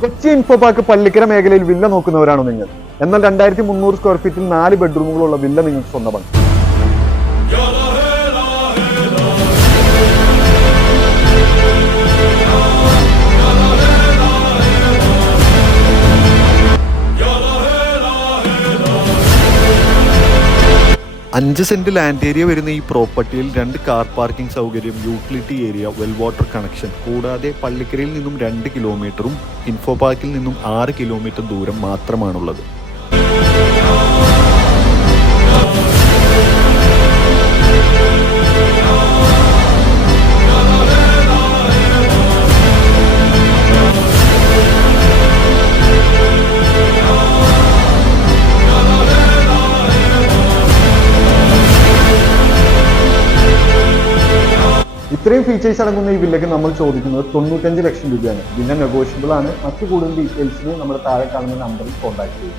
Kochi info park Pallikkara മേഖലയിൽ villa നോക്കുന്നവരാണോ നിങ്ങൾ? എന്നാൽ 2300 സ്ക്വയർ ഫീറ്റിൽ 4 ബെഡ്റൂമുകളുള്ള വില്ല നിങ്ങൾക്ക് സ്വന്തമാണ്. അഞ്ച് സെന്റ് ലാൻഡ് ഏരിയ വരുന്ന ഈ പ്രോപ്പർട്ടിയിൽ 2 കാർ പാർക്കിംഗ് സൗകര്യം, utility area, well water connection, കൂടാതെ പള്ളിക്കരയിൽ നിന്നും 2 കിലോമീറ്ററും ഇൻഫോ പാർക്കിൽ നിന്നും 6 കിലോമീറ്റർ ദൂരം മാത്രമാണുള്ളത്. ഇത്രയും ഫീച്ചേഴ്സ് അടങ്ങുന്ന ഈ വില്ലയ്ക്ക് നമ്മൾ ചോദിക്കുന്നത് 95 ലക്ഷം രൂപയാണ്. പിന്നെ നെഗോഷ്യബിൾ ആണ്. മറ്റു കൂടുതൽ ഡീറ്റെയിൽസിന് നമ്മൾ താഴെ കാണുന്ന നമ്പറിൽ കോൺടാക്ട് ചെയ്യും.